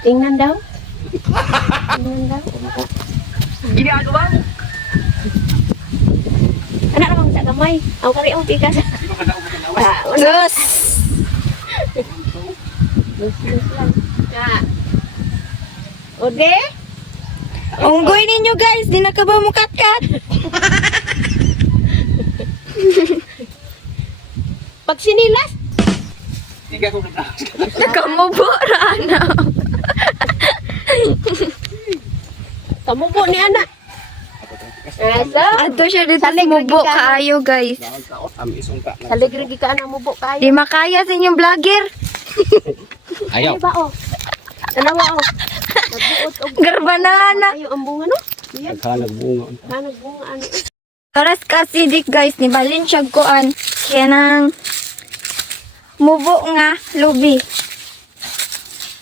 Tingnan daw. Tingnan daw. Ginagawa mo. Ano naman sa kamay? Aw kari ang pikas. Sus! Lus lang. Ode? Unggoy ninyo guys, di na ka ba mukatkat? Pag sinilas, Tiga ko na. Nakamubo rana. kamubo ni anak. Asa? Ato siya dito Salig mubo lagi ka. kaayo guys. Am isong ka. Saligrigi ka na mubo kayo. Di makaya sa inyong vlogger. Ayaw. Ano ba oh? Tanawa oh. Nagbuot og Garbanana. ayo ang bunga no? Yan. Naghanag bunga. Kanag bunga ano. Karas kasidik guys, ni balin siya kuan. Kaya nang mubo nga lubi.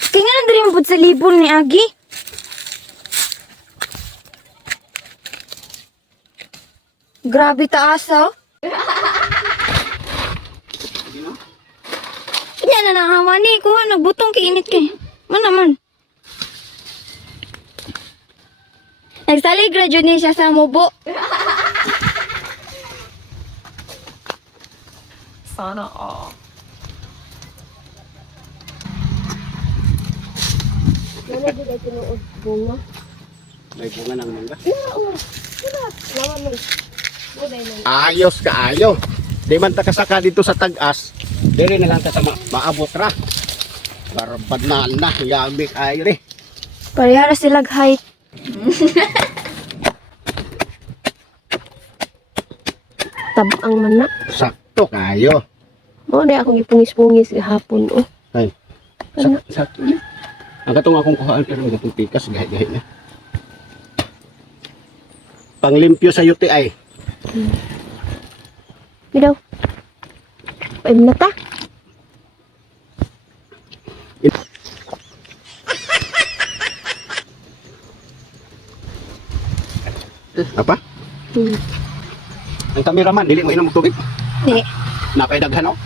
Tingnan na rin po sa libon ni Agi. Grabe taas oh. Yan na nang hawa ni. Kuha, nagbutong kiinit kay. Man naman. Nagsalig na dyan niya siya sa mubo. Sana all. Wala di ay tinuod bunga. May bunga ng mangga. Oo. Wala. Lawan mo. Buday na. Ayos ka ayo. Di man ta kasaka dito sa tag-as. Dili na lang ta sa maabot ra. Barbad na yamik ay re. Parehara silag height. Tabang man na. Sakto kayo. Mo na akong ipungis-pungis hapon oh. Ay. Sakto. Ang katong akong kuhaan pero gatong pikas gahi-gahi na. Panglimpyo sa UTI. Bidaw. Paim na ta. Apa? Ang kameraman, dili mo inom og tubig. Di. Napay daghan oh.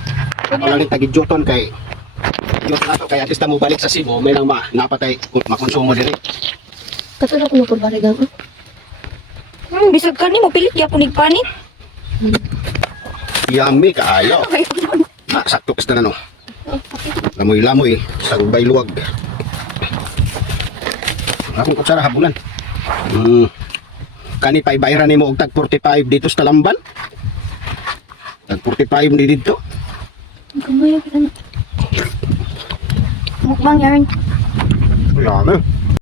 Ako lang rin tagi-joton kay Diyos na to, kaya artista mo balik sa Cebu, may lang napatay makonsumo diri. Katulad ko na barigang. Bisag ka ni mo pilit ya punig panit. Yummy kaayo. Sakto kas na no. Lamoy-lamoy sa ubay luwag. Akong kutsara habulan. Kani pa ibayran nimo og tag 45 dito sa Talamban. Tag 45 ni dito. Kamay ka na. Mukbang yarn. Wala na.